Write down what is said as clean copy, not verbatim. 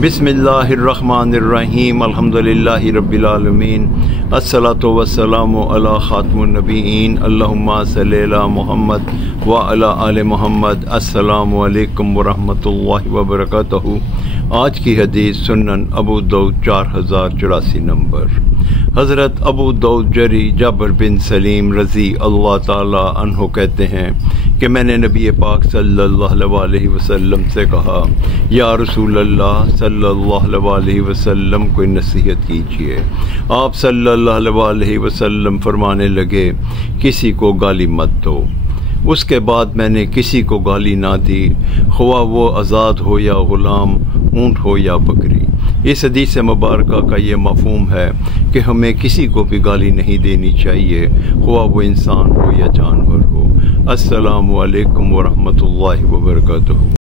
बिस्मिल्लाहिर्रहमानिर्रहीम अल्हम्दुलिल्लाहि रब्बिल आलमीन अस्सलातु वस्सलामु अला खातमुन नबिय्यीन अल्लाहुम्मा सल्लि अला मुहम्मद व अला आले मुहम्मद। अस्सलामु अलैकुम व रहमतुल्लाहि व बरकातहू। आज की हदीस सुनन अबू दाऊद 4084 नंबर। हज़रत अबू दाऊद जरी जाबिर बिन सलीम रज़ी अल्लाह ताला अन्हु कहते हैं कि मैंने नबी पाक सल्लल्लाहु अलैहि वसल्लम से कहा, या रसूल अल्लाह सल्लल्लाहु अलैहि वसल्लम कोई नसीहत कीजिए। आप सल्लल्लाहु अलैहि वसल्लम फरमाने लगे, किसी को गाली मत दो। उसके बाद मैंने किसी को गाली ना दी, ख्वाह वो आज़ाद हो या ग़ुलाम, ऊँट हो या बकरी। इस हदीस मुबारक का ये मफ़हूम है कि हमें किसी को भी गाली नहीं देनी चाहिए, ख्वाह वो इंसान हो या जानवर हो। अस्सलामु अलैकुम व रहमतुल्लाहि व बरकातहू।